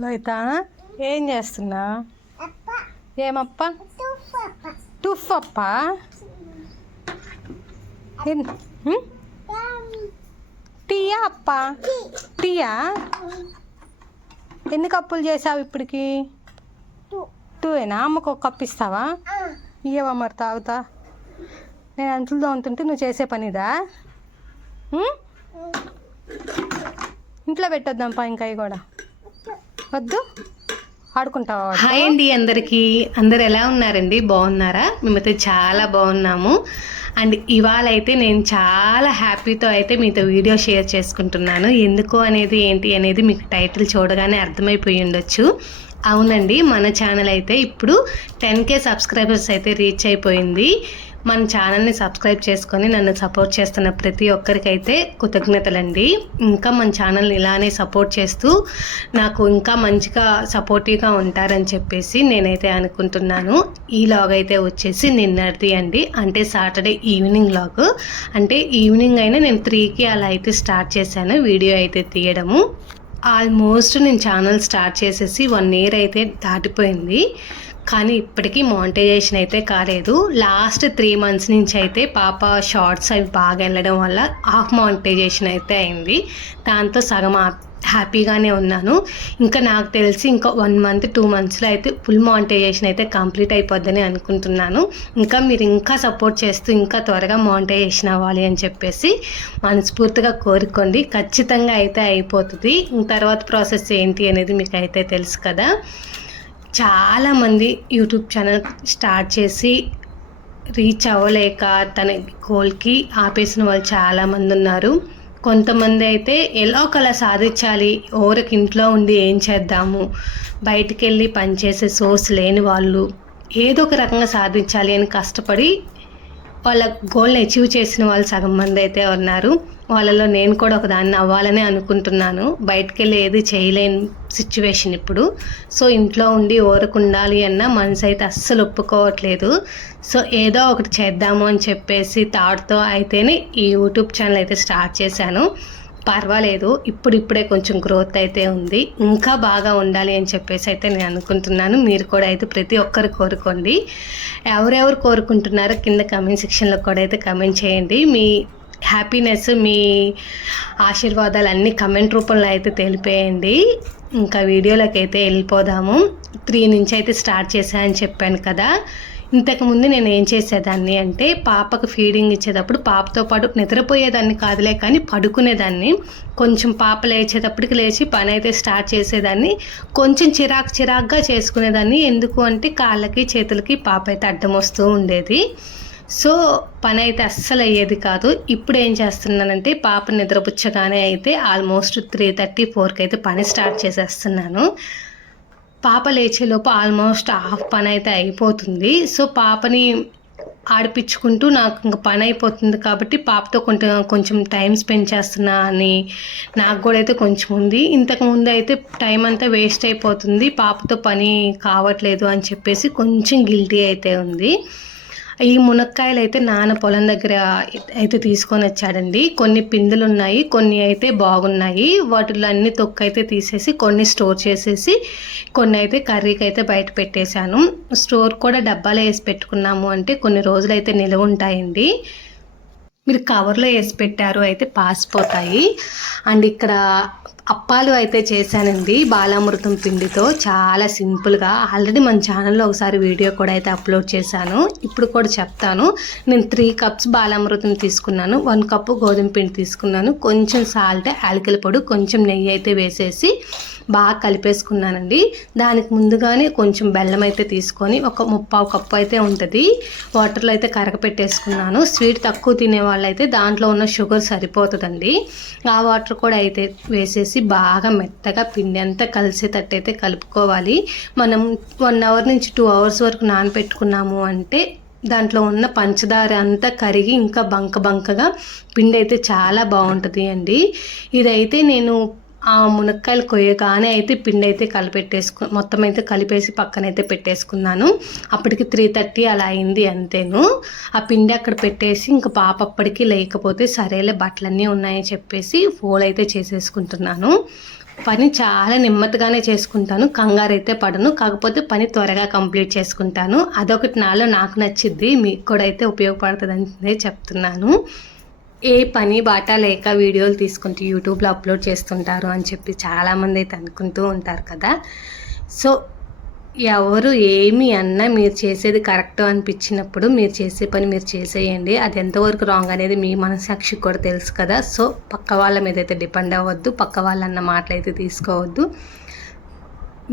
లోహిత ఏం చేస్తున్నా? ఏమప్ప? టుఫ్ అప్ప. టీయా అప్ప? టీయా? ఎన్ని కప్పులు చేసావు ఇప్పటికి? 2ఏనా? అమ్మకు ఒక కప్పు ఇస్తావా? ఇయ్యవా మరి తాగుతా. నేను అంచులు తోముతుంటే నువ్వు చేసే పనిదా? ఇంట్లో పెట్టొద్దాంపా ఇంకా కూడా వద్దు, ఆడుకుంటావా? హాయ్ అండి అందరికీ. అందరు ఎలా ఉన్నారండి? బాగున్నారా? మేమైతే చాలా బాగున్నాము. అండ్ ఇవాళ అయితే నేను చాలా హ్యాపీతో అయితే మీతో వీడియో షేర్ చేసుకుంటున్నాను. ఎందుకు అనేది ఏంటి అనేది మీకు టైటిల్ చూడగానే అర్థమైపోయి ఉండొచ్చు. అవునండి, మన ఛానల్ అయితే ఇప్పుడు 10K సబ్స్క్రైబర్స్ అయితే రీచ్ అయిపోయింది. మన ఛానల్ని సబ్స్క్రైబ్ చేసుకొని నన్ను సపోర్ట్ చేస్తున్న ప్రతి ఒక్కరికైతే కృతజ్ఞతలండి. ఇంకా మన ఛానల్ని ఇలానే సపోర్ట్ చేస్తూ నాకు ఇంకా మంచిగా సపోర్టివ్గా ఉంటారని చెప్పేసి నేనైతే అనుకుంటున్నాను. ఈ లాగ్ అయితే వచ్చేసి నిన్నటిది అండి, అంటే సాటర్డే ఈవినింగ్ లాగ్. అంటే ఈవినింగ్ అయినా నేను 3కి అలా అయితే స్టార్ట్ చేశాను వీడియో అయితే తీయడము. ఆల్మోస్ట్ నేను ఛానల్ స్టార్ట్ చేసేసి 1 year అయితే దాటిపోయింది, కానీ ఇప్పటికీ మానిటైజేషన్ అయితే కాలేదు. లాస్ట్ 3 months నుంచి అయితే పాప షార్ట్స్ అవి బాగా వెళ్ళడం వల్ల హాఫ్ మానిటైజేషన్ అయితే అయింది. దాంతో సగం హ్యాపీగానే ఉన్నాను. ఇంకా నాకు తెలిసి ఇంకా 1 month 2 monthsలో అయితే ఫుల్ మానిటైజేషన్ అయితే కంప్లీట్ అయిపోద్దని అనుకుంటున్నాను. ఇంకా మీరు ఇంకా సపోర్ట్ చేస్తూ ఇంకా త్వరగా మానిటైజేషన్ అవ్వాలి అని చెప్పేసి మనస్ఫూర్తిగా కోరుకోండి. ఖచ్చితంగా అయితే అయిపోతుంది. తర్వాత ప్రాసెస్ ఏంటి అనేది మీకు అయితే తెలుసు కదా. చాలామంది యూట్యూబ్ ఛానల్ స్టార్ట్ చేసి రీచ్ అవ్వలేక తన గోల్కి ఆపేసిన వాళ్ళు చాలామంది ఉన్నారు. కొంతమంది అయితే ఎలా ఒకలా సాధించాలి, ఓరికి ఇంట్లో ఉండి ఏం చేద్దాము, బయటికి వెళ్ళి పనిచేసే సోర్స్ లేని వాళ్ళు ఏదో ఒక రకంగా సాధించాలి అని కష్టపడి వాళ్ళ గోల్ని అచీవ్ చేసిన వాళ్ళు సగం మంది అయితే ఉన్నారు. వాళ్ళలో నేను కూడా ఒక దాన్ని అవ్వాలని అనుకుంటున్నాను. బయటికి వెళ్ళి ఏది చేయలేని సిచ్యువేషన్ ఇప్పుడు. సో ఇంట్లో ఉండి ఓరకు ఉండాలి అన్న మనసు అయితే అస్సలు ఒప్పుకోవట్లేదు. సో ఏదో ఒకటి చేద్దాము అని చెప్పేసి థాట్తో అయితేనే ఈ యూట్యూబ్ ఛానల్ అయితే స్టార్ట్ చేశాను. పర్వాలేదు, ఇప్పుడిప్పుడే కొంచెం గ్రోత్ అయితే ఉంది. ఇంకా బాగా ఉండాలి అని చెప్పేసి అయితే నేను అనుకుంటున్నాను. మీరు కూడా అయితే ప్రతి ఒక్కరు కోరుకోండి. ఎవరెవరు కోరుకుంటున్నారో కింద కమెంట్ సెక్షన్లో కూడా అయితే కమెంట్ చేయండి. మీ హ్యాపీనెస్, మీ ఆశీర్వాదాలు అన్నీ కమెంట్ రూపంలో అయితే తెలిపేయండి. ఇంకా వీడియోలోకి అయితే వెళ్ళిపోదాము. 3 నుంచి అయితే స్టార్ట్ చేశానని చెప్పాను కదా. ఇంతకుముందు నేను ఏం చేసేదాన్ని అంటే పాపకు ఫీడింగ్ ఇచ్చేటప్పుడు పాపతో పాటు నిద్రపోయేదాన్ని కాదులే, కానీ పడుకునేదాన్ని. కొంచెం పాప లేచేటప్పటికి లేచి పని అయితే స్టార్ట్ చేసేదాన్ని. కొంచెం చిరాకుగా చేసుకునేదాన్ని. ఎందుకు అంటే కాళ్ళకి చేతులకి పాప అయితే అడ్డం వస్తూ ఉండేది. సో పని అయితే అస్సలు అయ్యేది కాదు. ఇప్పుడు ఏం చేస్తున్నానంటే పాప నిద్రపుచ్చగానే అయితే ఆల్మోస్ట్ 3:30 4కి అయితే పని స్టార్ట్ చేసేస్తున్నాను. పాప లేచేలోపు ఆల్మోస్ట్ హాఫ్ పని అయితే అయిపోతుంది. సో పాపని ఆడిపించుకుంటూ నాకు ఇంకా పని అయిపోతుంది కాబట్టి పాపతో కొంచెం టైం స్పెండ్ చేస్తున్నా అని నాకు కూడా అయితే కొంచెం ఉంది. ఇంతకుముందు అయితే టైం అంతా వేస్ట్ అయిపోతుంది, పాపతో పని కావట్లేదు అని చెప్పేసి కొంచెం గిల్టీ అయితే ఉంది. ఈ మునక్కాయలు అయితే నాన్న పొలం దగ్గర అయితే తీసుకొని వచ్చాడండి. కొన్ని పిందులు ఉన్నాయి, కొన్ని అయితే బాగున్నాయి. వాటిలో అన్ని తొక్కు అయితే తీసేసి కొన్ని స్టోర్ చేసేసి కొన్ని అయితే కర్రీకి అయితే బయట పెట్టేశాను. స్టోర్ కూడా డబ్బాలో వేసి పెట్టుకున్నాము అంటే కొన్ని రోజులు అయితే నిలువ ఉంటాయండి. మీరు కవర్లో వేసి పెట్టారు అయితే పాసిపోతాయి. అండ్ ఇక్కడ అప్పాలు అయితే చేశానండి బాలామృతం పిండితో, చాలా సింపుల్గా. ఆల్రెడీ మన ఛానల్లో ఒకసారి వీడియో కూడా అయితే అప్లోడ్ చేశాను. ఇప్పుడు కూడా చెప్తాను. నేను 3 cups బాలామృతం తీసుకున్నాను, 1 cup గోధుమ పిండి తీసుకున్నాను, కొంచెం సాల్ట్, యాలకుల పొడి, కొంచెం నెయ్యి అయితే వేసేసి బాగా కలిపేసుకున్నానండి. దానికి ముందుగానే కొంచెం బెల్లం అయితే తీసుకొని ఒక 3/4 cup అయితే ఉంటుంది వాటర్లో అయితే కరగపెట్టేసుకున్నాను. స్వీట్ తక్కువ తినే వాళ్ళైతే దాంట్లో ఉన్న షుగర్ సరిపోతుందండి. ఆ వాటర్ కూడా అయితే వేసేసి బాగా మెత్తగా పిండి అంతా కలిసేటట్టు అయితే కలుపుకోవాలి. మనం 1 hour నుంచి 2 hours వరకు నానబెట్టుకున్నాము అంటే దాంట్లో ఉన్న పంచదార అంతా కరిగి ఇంకా బంకగా పిండి అయితే చాలా బాగుంటుంది అండి. ఇదైతే నేను ఆ మునక్కాయలు కొయ్యగానే అయితే పిండి అయితే మొత్తం అయితే కలిపేసి పక్కనైతే పెట్టేసుకున్నాను. అప్పటికి 3:30 అలా అయింది అంతేను. ఆ పిండి అక్కడ పెట్టేసి ఇంకా పాప అప్పటికి లేకపోతే సరేలే బట్టలన్నీ ఉన్నాయని చెప్పేసి ఫోల్డ్ అయితే చేసేసుకుంటున్నాను. పని చాలా నెమ్మదిగానే చేసుకుంటాను, కంగారు అయితే పడను. కాకపోతే పని త్వరగా కంప్లీట్ చేసుకుంటాను. అదొకటి నాలో నాకు నచ్చిద్ది, మీకు కూడా అయితే ఉపయోగపడుతుందని చెప్తున్నాను. ఏ పని బాట లేక వీడియోలు తీసుకుంటూ యూట్యూబ్లో అప్లోడ్ చేస్తుంటారు అని చెప్పి చాలామంది అయితే అనుకుంటూ ఉంటారు కదా. సో ఎవరు ఏమి అన్నా మీరు చేసేది కరెక్ట్ అనిపించినప్పుడు మీరు చేసే పని మీరు చేసేయండి. అది ఎంతవరకు రాంగ్ అనేది మీ మనసాక్షికి కూడా తెలుసు కదా. సో పక్క వాళ్ళ మీద అయితే డిపెండ్ అవ్వద్దు, పక్క వాళ్ళన్న మాటలు అయితే తీసుకోవద్దు.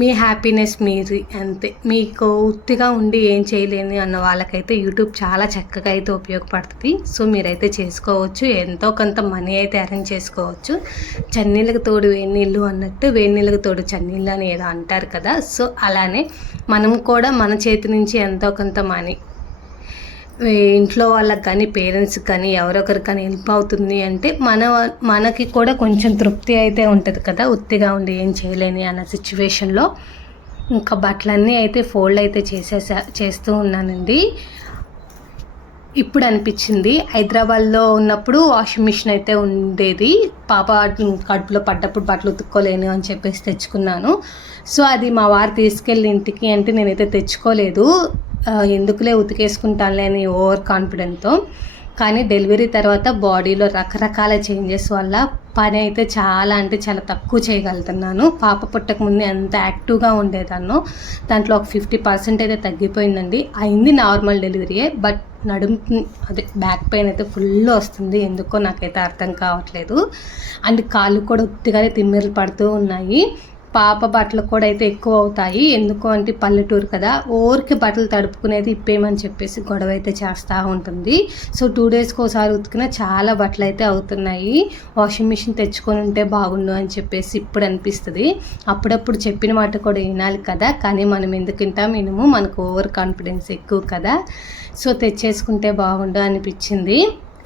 మీ హ్యాపీనెస్ మీది అంతే. మీకు ఉత్తిగా ఉండి ఏం చేయలేని అన్న వాళ్ళకైతే యూట్యూబ్ చాలా చక్కగా అయితే ఉపయోగపడుతుంది. సో మీరైతే చేసుకోవచ్చు, ఎంతో కొంత మనీ అయితే అరేంజ్ చేసుకోవచ్చు. చన్నీళ్ళకి తోడు వేడినీళ్ళు అన్నట్టు వేడినీళ్ళకి తోడు చన్నీళ్ళు అని ఏదో అంటారు కదా. సో అలానే మనం కూడా మన చేతి నుంచి ఎంతో కొంత మనీ ఇంట్లో వాళ్ళకి కానీ పేరెంట్స్కి కానీ ఎవరొకరికి కానీ హెల్ప్ అవుతుంది అంటే మనకి కూడా కొంచెం తృప్తి అయితే ఉంటుంది కదా, ఉత్తిగా ఉండి ఏం చేయలేని అన్న సిచ్యువేషన్లో. ఇంకా బట్టలన్నీ అయితే ఫోల్డ్ అయితే చేస్తూ ఉన్నానండి. ఇప్పుడు అనిపించింది, హైదరాబాద్లో ఉన్నప్పుడు వాషింగ్ మిషన్ అయితే ఉండేది, పాప కడుపులో పడ్డప్పుడు బట్టలు ఉతుక్కోలేను అని చెప్పేసి తెచ్చుకున్నాను. సో అది మా వారు తీసుకెళ్ళి ఇంటికి అంటే నేనైతే తెచ్చుకోలేదు, ఎందుకులే ఉతికేసుకుంటానులే అని ఓవర్ కాన్ఫిడెంట్తో. కానీ డెలివరీ తర్వాత బాడీలో రకరకాల చేంజెస్ వల్ల పని అయితే చాలా అంటే చాలా తక్కువ చేయగలుగుతున్నాను. పాప పుట్టక ముందు ఎంత యాక్టివ్గా ఉండేదాన్నో దాంట్లో ఒక 50% అయితే తగ్గిపోయిందండి. అయింది నార్మల్ డెలివరీయే, బట్ అదే బ్యాక్ పెయిన్ అయితే ఫుల్ వస్తుంది, ఎందుకో నాకైతే అర్థం కావట్లేదు. అండ్ కాళ్ళు కూడా ఉత్తిగానే తిమ్మిర్లు పడుతూ ఉన్నాయి. పాప బట్టలు కూడా అయితే ఎక్కువ అవుతాయి, ఎందుకు అంటే పల్లెటూరు కదా, ఊరికి బట్టలు తడుపుకునేది ఇప్పేయమని చెప్పేసి గొడవ అయితే చేస్తూ ఉంటుంది. సో 2 డేస్కి ఒకసారి ఉతికినా చాలా బట్టలు అయితే అవుతున్నాయి. వాషింగ్ మిషన్ తెచ్చుకొని ఉంటే బాగుండు అని చెప్పేసి ఇప్పుడు అనిపిస్తుంది. అప్పుడప్పుడు చెప్పిన మాట కూడా వినాలి కదా, కానీ మనం ఎందుకు వింటాం, వినము, మనకు ఓవర్ కాన్ఫిడెన్స్ ఎక్కువ కదా. సో తెచ్చేసుకుంటే బాగుండు అనిపించింది.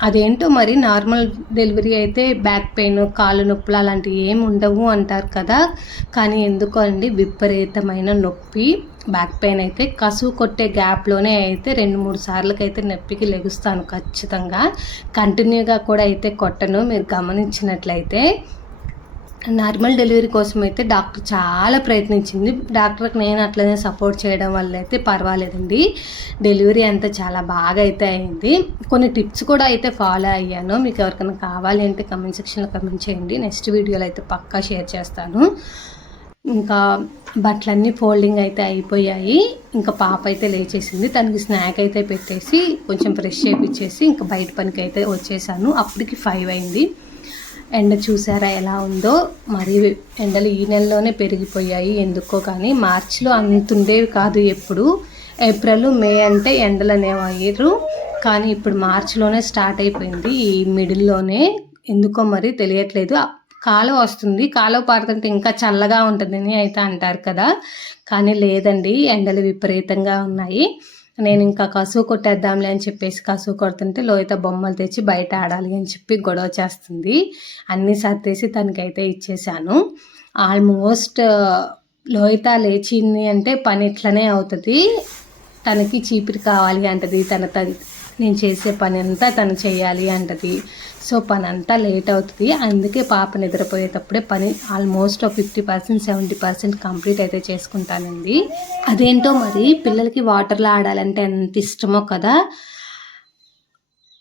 అదేంటో మరి నార్మల్ డెలివరీ అయితే బ్యాక్ పెయిన్, కాళ్ళు నొప్పులు అలాంటివి ఏమి ఉండవు అంటారు కదా, కానీ ఎందుకో అండి విపరీతమైన నొప్పి, బ్యాక్ పెయిన్ అయితే కసువు కొట్టే గ్యాప్లోనే అయితే 2-3 సార్లకి అయితే నొప్పికి లెగుస్తాను ఖచ్చితంగా. కంటిన్యూగా కూడా అయితే కొట్టను. మీరు గమనించినట్లయితే నార్మల్ డెలివరీ కోసం అయితే డాక్టర్ చాలా ప్రయత్నించింది. డాక్టర్కి నేను అట్లనే సపోర్ట్ చేయడం వల్ల అయితే పర్వాలేదండి, డెలివరీ అంతా చాలా బాగా అయితే అయింది. కొన్ని టిప్స్ కూడా అయితే ఫాలో అయ్యాను. మీకు ఎవరికైనా కావాలి అంటే కమెంట్ సెక్షన్లో కమెంట్ చేయండి, నెక్స్ట్ వీడియోలో అయితే పక్కా షేర్ చేస్తాను. ఇంకా బట్టలన్నీ ఫోల్డింగ్ అయితే అయిపోయాయి. ఇంకా పాప అయితే లేచేసింది, తనకి స్నాక్ అయితే పెట్టేసి కొంచెం ఫ్రెష్ చేయించేసి ఇంకా బయట పనికి అయితే వచ్చేసాను. అప్పటికి 5 అయింది. ఎండ చూసారా ఎలా ఉందో, మరి ఎండలు ఈ నెలలోనే పెరిగిపోయాయి ఎందుకో, కానీ మార్చిలో అంత ఉండేవి కాదు. ఎప్పుడు ఏప్రిల్ మే అంటే ఎండలు అనేవారు, కానీ ఇప్పుడు మార్చిలోనే స్టార్ట్ అయిపోయింది, ఈ మిడిల్లోనే ఎందుకో మరి తెలియట్లేదు. కాలువ వస్తుంది, కాలువ పారుతుంటే ఇంకా చల్లగా ఉంటుందని అయితే అంటారు కదా, కానీ లేదండి, ఎండలు విపరీతంగా ఉన్నాయి. నేను ఇంకా కసువు కొట్టేద్దాంలే అని చెప్పేసి కసువు కొడుతుంటే లోహిత బొమ్మలు తెచ్చి బయట ఆడాలి అని చెప్పి గొడవ చేస్తుంది. అన్నీ సర్దేసి తనకైతే ఇచ్చేసాను. ఆల్మోస్ట్ లోహిత లేచింది అంటే పని ఇట్లనే అవుతుంది, తనకి చీపిరి కావాలి అంటది, నేను చేసే పని అంతా తను చేయాలి అంటది. సో పని అంతా లేట్ అవుతుంది, అందుకే పాప నిద్రపోయేటప్పుడే పని ఆల్మోస్ట్ 50% 70% కంప్లీట్ అయితే చేసుకుంటానండి. అదేంటో మరి పిల్లలకి వాటర్లో ఆడాలంటే ఎంత ఇష్టమో కదా,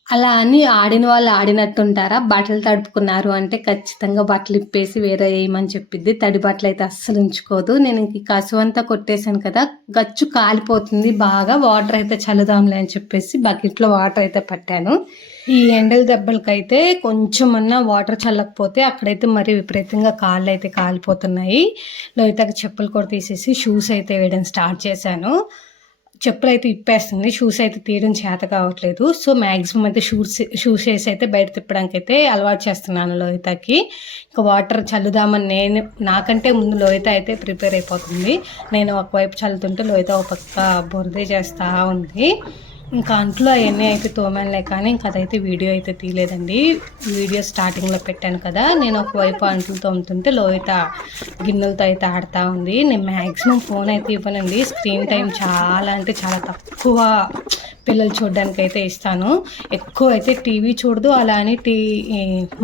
అలా అని ఆడిన వాళ్ళు ఆడినట్టుంటారా, బట్టలు తడుపుకున్నారు అంటే ఖచ్చితంగా బట్టలు ఇప్పేసి వేరే వేయమని చెప్పిద్ది. తడి బట్టలు అయితే అస్సలు ఉంచుకోదు. నేను ఇంక కసువు అంతా కొట్టేశాను కదా, గచ్చు కాలిపోతుంది బాగా, వాటర్ అయితే చల్లుదాంలే అని చెప్పేసి బకెట్లో వాటర్ అయితే పట్టాను. ఈ ఎండల దెబ్బలకైతే కొంచెమన్నా వాటర్ చల్లకపోతే అక్కడైతే మరి విపరీతంగా కాళ్ళు అయితే కాలిపోతున్నాయి. లోహితకి చెప్పులు కూడా తీసేసి షూస్ అయితే వేయడం స్టార్ట్ చేశాను. చెప్పులు అయితే ఇప్పేస్తుంది, షూస్ అయితే తీయడం చేత కావట్లేదు. సో మ్యాక్సిమం అయితే షూస్ వేసి అయితే బయట తిప్పడానికి అయితే అలవాటు చేస్తున్నాను లోహితకి. ఇంకా వాటర్ చల్లుదామని నాకంటే ముందు లోహిత అయితే ప్రిపేర్ అయిపోతుంది. నేను ఒకవైపు చల్లుతుంటే లోహిత ఒక పక్క బొరదే చేస్తూ ఉంది. ఇంకా అంట్లో అవన్నీ అయితే తోమలే, కానీ ఇంకా అదైతే వీడియో అయితే తీయలేదండి. వీడియో స్టార్టింగ్లో పెట్టాను కదా, నేను ఒకవైపు అంట్లు తోముతుంటే లోహిత గిన్నెలతో అయితే ఆడుతూ ఉంది. నేను మ్యాక్సిమం ఫోన్ అయితే ఇవ్వనండి, స్క్రీన్ టైం చాలా అంటే చాలా తక్కువ పిల్లలు చూడడానికి అయితే ఇస్తాను. ఎక్కువ అయితే టీవీ చూడదు, అలా అని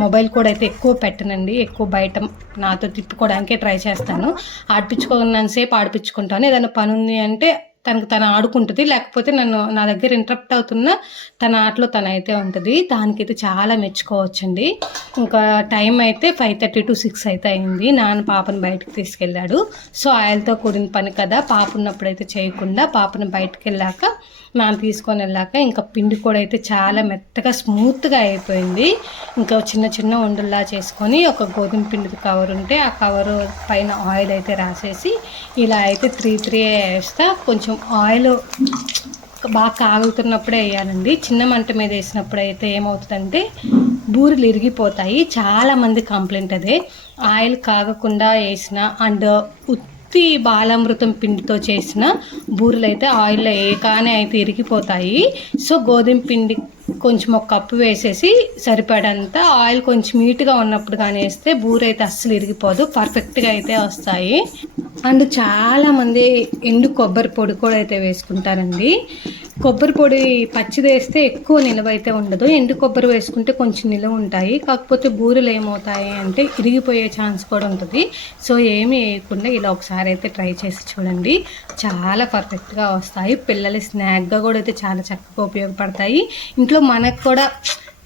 మొబైల్ కూడా అయితే ఎక్కువ పెట్టనండి. ఎక్కువ బయట నాతో తిప్పుకోవడానికే ట్రై చేస్తాను. ఆడిపించుకున్నంతసేపు ఆడిపించుకుంటాను. ఏదైనా పని ఉంది అంటే తను ఆడుకుంటుంది, లేకపోతే నా దగ్గర ఇంటరప్ట్ అవుతున్న తన ఆటలో తనైతే ఉంటుంది. దానికైతే చాలా మెచ్చుకోవచ్చండి. ఇంకా టైం అయితే 5:30 to 6 అయితే అయింది. నాన్న పాపను బయటకు తీసుకెళ్ళాడు. సో ఆయనతో కూడిన పని కదా, పాప ఉన్నప్పుడైతే చేయకుండా పాపను బయటకు వెళ్ళాక నాన్న తీసుకొని వెళ్ళాక ఇంకా పిండి కూడా అయితే చాలా మెత్తగా స్మూత్గా అయిపోయింది. ఇంకా చిన్న చిన్న ఉండల్లా చేసుకొని ఒక గోధుమ పిండి కవర్ ఉంటే ఆ కవర్ పైన ఆయిల్ అయితే రాసేసి ఇలా అయితే 3 వేస్తా. కొంచెం ఆయిల్ బాగా కాగుతున్నప్పుడే వేయాలండి. చిన్న మంట మీద వేసినప్పుడు అయితే ఏమవుతుందంటే బూరెలు ఇరిగిపోతాయి. చాలామంది కంప్లైంట్ అదే. ఆయిల్ కాగకుండా వేసిన అండ్ ఉత్తి బాలామృతం పిండితో చేసిన బూరెలు అయితే ఆయిల్లో వేయగానే అయితే ఇరిగిపోతాయి. సో గోధుమ పిండి కొంచెం ఒక కప్పు వేసేసి సరిపడంత ఆయిల్ కొంచెం నీట్గా ఉన్నప్పుడు కానీ వేస్తే బూరె అయితే అస్సలు ఇరిగిపోదు, పర్ఫెక్ట్గా అయితే వస్తాయి. అండ్ చాలామంది ఎండు కొబ్బరి పొడి కూడా అయితే వేసుకుంటారండి. కొబ్బరి పొడి పచ్చిది వేస్తే ఎక్కువ నిలువ అయితే ఉండదు, ఎండు కొబ్బరి వేసుకుంటే కొంచెం నిలువ ఉంటాయి. కాకపోతే బూరెలు ఏమవుతాయి అంటే ఇరిగిపోయే ఛాన్స్ కూడా ఉంటుంది. సో ఏమీ వేయకుండా ఇలా ఒకసారి అయితే ట్రై చేసి చూడండి, చాలా పర్ఫెక్ట్గా వస్తాయి. పిల్లల స్నాక్గా కూడా అయితే చాలా చక్కగా ఉపయోగపడతాయి. ఇంట్లో మనకు కూడా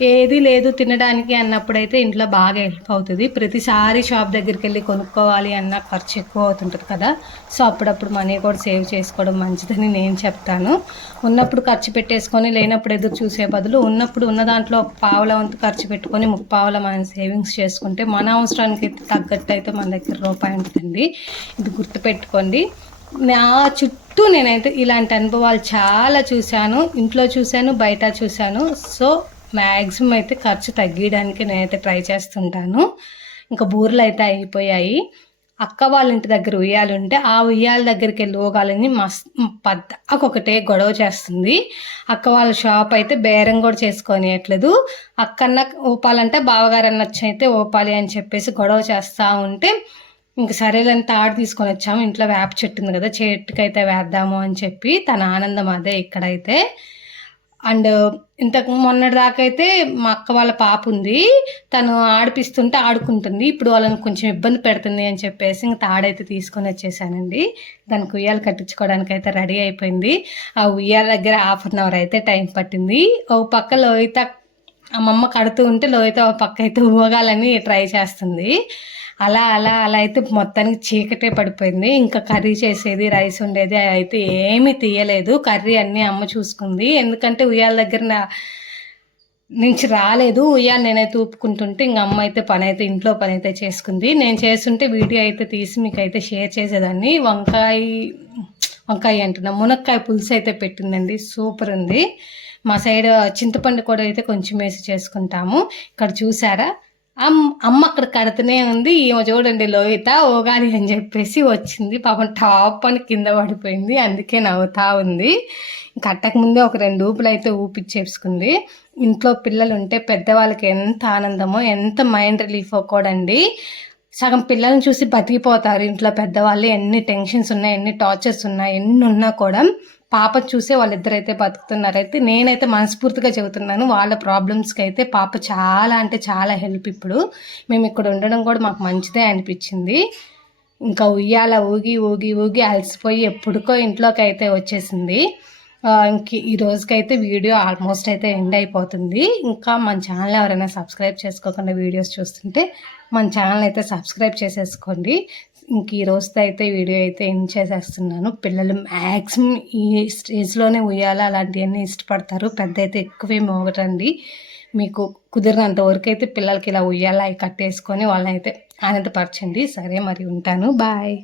ఏది లేదు తినడానికి అన్నప్పుడైతే ఇంట్లో బాగా హెల్ప్ అవుతుంది. ప్రతిసారి షాప్ దగ్గరికి వెళ్ళి కొనుక్కోవాలి అన్న ఖర్చు ఎక్కువ అవుతుంటుంది కదా. సో అప్పుడప్పుడు మనీ కూడా సేవ్ చేసుకోవడం మంచిదని నేను చెప్తాను. ఉన్నప్పుడు ఖర్చు పెట్టేసుకొని లేనప్పుడు ఎదురు చూసే బదులు ఉన్నప్పుడు ఉన్న దాంట్లో ఒక పావుల వంతు ఖర్చు పెట్టుకొని 3 పావుల మనం సేవింగ్స్ చేసుకుంటే మన అవసరానికి తగ్గట్టు అయితే మన దగ్గర రూపాయి ఉంటుందండి. ఇది గుర్తుపెట్టుకోండి. నా చుట్టూ నేనైతే ఇలాంటి అనుభవాలు చాలా చూశాను, ఇంట్లో చూశాను, బయట చూశాను. సో మ్యాక్సిమం అయితే ఖర్చు తగ్గించడానికి నేనైతే ట్రై చేస్తుంటాను. ఇంకా బూరెలు అయితే అయిపోయాయి. అక్క వాళ్ళ ఇంటి దగ్గర ఉయ్యాలుంటే ఆ ఉయ్యాల దగ్గరికి వెళ్ళి ఊగాలని ఒకటే గొడవ చేస్తుంది. అక్క వాళ్ళ షాప్ అయితే బేరం కూడా చేసుకోనియట్లేదు. అక్కన్న ఊపాలంటే బావగారు అన్నచ్చు అయితే ఊపాలి అని చెప్పేసి గొడవ చేస్తూ ఉంటే ఇంక సరేలని తాడు తీసుకొని వచ్చాము. ఇంట్లో వేప చెట్టు ఉంది కదా, చెట్టుకైతే వేద్దాము అని చెప్పి తన ఆనందం అదే ఇక్కడైతే. అండ్ ఇంతకు మొన్నటి దాకా అయితే మా అక్క వాళ్ళ పాప ఉంది, తను ఆడిపిస్తుంటే ఆడుకుంటుంది. ఇప్పుడు వాళ్ళని కొంచెం ఇబ్బంది పెడుతుంది అని చెప్పేసి ఇంక తాడైతే తీసుకొని వచ్చేసానండి. దానికి ఉయ్యాలు కట్టించుకోవడానికి అయితే రెడీ అయిపోయింది. ఆ ఉయ్యాల దగ్గర 1/2 hour అయితే టైం పట్టింది. ఒక పక్క లోహిత అమ్మమ్మ కడుతూ ఉంటే లోహిత ఒక పక్క అయితే ఊగాలని ట్రై చేస్తుంది. అలా అలా అలా అయితే మొత్తానికి చీకటే పడిపోయింది. ఇంకా కర్రీ చేసేది, రైస్ ఉండేది అయితే ఏమీ తీయలేదు. కర్రీ అన్నీ అమ్మ చూసుకుంది. ఎందుకంటే ఉయ్యాల దగ్గర నుంచి రాలేదు. ఉయ్యాల నేనైతే ఊపుకుంటుంటే ఇంక అమ్మ అయితే ఇంట్లో పని అయితే చేసుకుంది. నేను చేస్తుంటే వీడియో అయితే తీసి మీకు అయితే షేర్ చేసేదాన్ని. వంకాయ అంటున్నా, మునక్కాయ పులుసు అయితే పెట్టిందండి, సూపర్ ఉంది. మా సైడ్ చింతపండు కూడా అయితే కొంచెం వేసి చేసుకుంటాము. ఇక్కడ చూసారా అమ్మ అక్కడ కడుతూనే ఉంది. ఈమె చూడండి లోహిత ఓగాలి అని చెప్పేసి వచ్చింది. పాపం టాప్ అని కింద పడిపోయింది, అందుకే నవ్వుతా ఉంది. కట్టక ముందే ఒక 2 ఊపులు అయితే ఊపిచ్చేసుకుంది. ఇంట్లో పిల్లలు ఉంటే పెద్దవాళ్ళకి ఎంత ఆనందమో, ఎంత మైండ్ రిలీఫ్ కూడండి. సగం పిల్లల్ని చూసి బతికిపోతారు ఇంట్లో పెద్దవాళ్ళు. ఎన్ని టెన్షన్స్ ఉన్నాయి, ఎన్ని టార్చర్స్ ఉన్నాయి, ఎన్ని ఉన్నా కూడా పాప చూసే వాళ్ళిద్దరైతే బతుకుతున్నారైతే నేనైతే మనస్ఫూర్తిగా చెబుతున్నాను. వాళ్ళ ప్రాబ్లమ్స్కి అయితే పాప చాలా అంటే చాలా హెల్ప్. ఇప్పుడు మేము ఇక్కడ ఉండడం కూడా మాకు మంచిదే అనిపించింది. ఇంకా ఉయ్యాల ఊగి ఊగి ఊగి అలసిపోయి ఎప్పుడుకో ఇంట్లోకి అయితే వచ్చేసింది. ఇంక ఈ రోజుకైతే వీడియో ఆల్మోస్ట్ అయితే ఎండ్ అయిపోతుంది. ఇంకా మన ఛానల్ ఎవరైనా సబ్స్క్రైబ్ చేసుకోకుండా వీడియోస్ చూస్తుంటే మన ఛానల్ అయితే సబ్స్క్రైబ్ చేసేసుకోండి. ఇంక ఈ రోజుతో అయితే వీడియో అయితే ఎండ్ చేసేస్తున్నాను. పిల్లలు మ్యాక్సిమం ఈ స్టేజ్లోనే ఉయ్యాల అలాంటివన్నీ ఇష్టపడతారు. పెద్ద అయితే ఎక్కువేమి మోగటండి. మీకు కుదిరినంత వరకు అయితే పిల్లలకి ఇలా ఉయ్యాల కట్టేసుకొని వాళ్ళని అయితే ఆనందపరచండి. సరే మరి ఉంటాను, బాయ్.